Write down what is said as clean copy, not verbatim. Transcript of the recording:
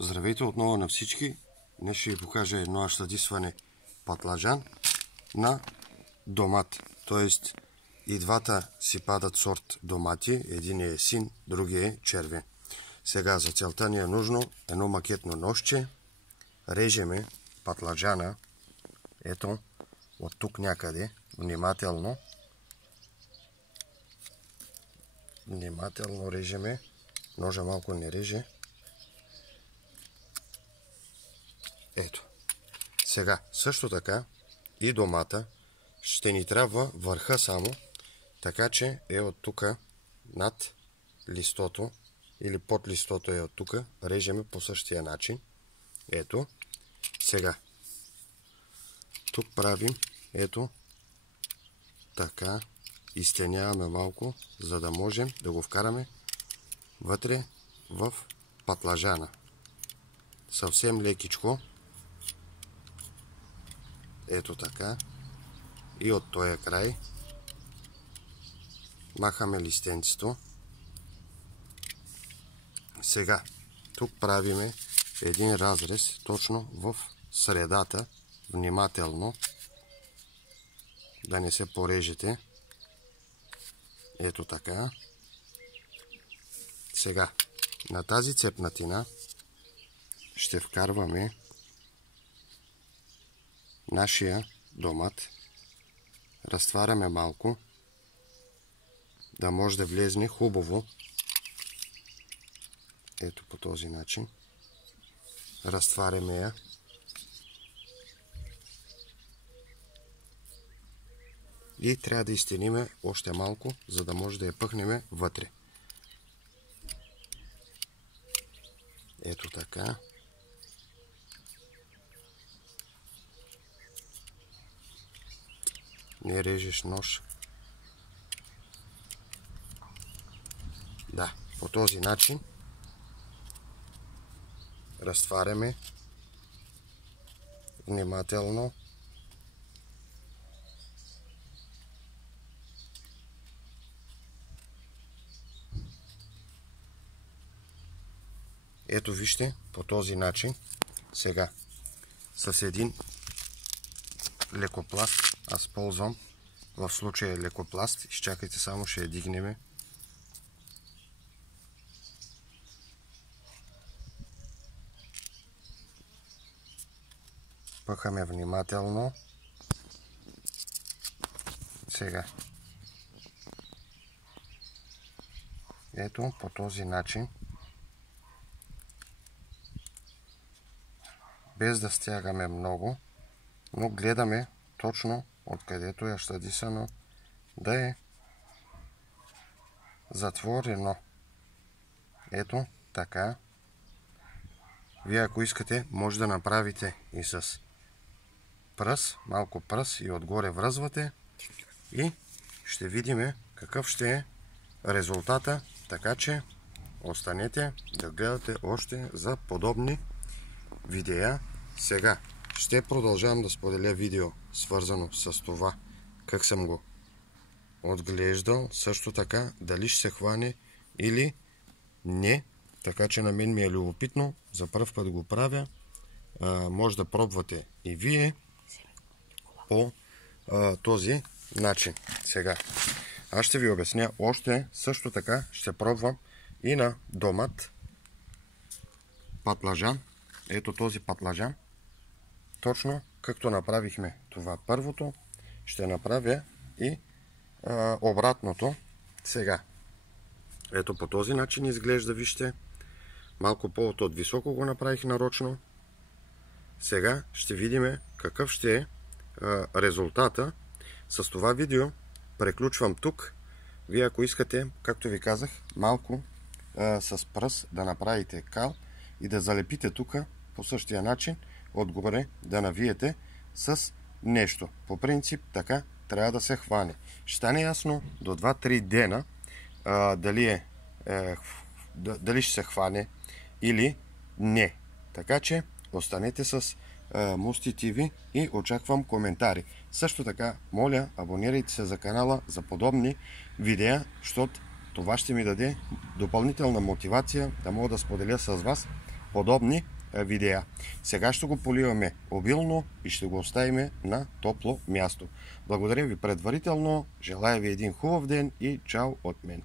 Здравейте отново на всички. Днес ще ви покажа едно ашладисване патлажан на домат. Тоест и двата си падат сорт домати. Един е син, другия е червен. Сега за целта ни е нужно едно макетно ножче. Режеме патлажана. Ето от тук някъде. Внимателно. Внимателно режеме. Ножа малко не реже. Ето. Сега, също така и домата ще ни трябва върха само, така че е от тук над листото или под листото е от тук. Режеме по същия начин. Ето. Сега. Тук правим ето така. Изтеняваме малко, за да можем да го вкараме вътре в патлажана. Съвсем лекичко. Ето така. И от този край махаме листенцето. Сега тук правиме един разрез точно в средата. Внимателно да не се порежете. Ето така. Сега на тази цепнатина ще вкарваме нашия домат. Разтваряме малко, да може да влезне хубаво. Ето по този начин. Разтваряме я. И трябва да изтениме още малко, за да може да я пъхнем вътре. Ето така. Не режеш нож. Да, по този начин разтваряме внимателно. Ето вижте, по този начин. Сега с един лекопласт, аз ползвам в случая лекопласт. Изчакайте само, ще я дигнем. Пъхаме внимателно. Сега. Ето по този начин. Без да стягаме много, но гледаме точно откъдето е ашладисано да е затворено. Ето така. Вие ако искате, може да направите и с пръс, малко пръс и отгоре връзвате и ще видим какъв ще е резултата, така че останете да гледате още за подобни видеа. Сега ще продължавам да споделя видео, свързано с това, как съм го отглеждал, също така дали ще се хване или не, така че на мен ми е любопитно, за първ път го правя. Може да пробвате и вие по този начин. Сега аз ще ви обясня още, също така ще пробвам и на домат патлажан. Ето този патлажан. Точно както направихме това първото, ще направя и обратното. Сега. Ето по този начин изглежда, вижте. Малко по-от високо го направих нарочно. Сега ще видим какъв ще е резултата. С това видео преключвам тук. Вие ако искате, както ви казах, малко с пръст да направите кал и да залепите тук по същия начин, отгоре да навиете с нещо. По принцип така трябва да се хване. Ще стане ясно до 2-3 дена дали ще се хване или не. Така че останете с Мусти ТВ и очаквам коментари. Също така, моля, абонирайте се за канала за подобни видеа, защото това ще ми даде допълнителна мотивация да мога да споделя с вас подобни видеа. Сега ще го поливаме обилно и ще го оставим на топло място. Благодаря ви предварително, желая ви един хубав ден и чао от мен.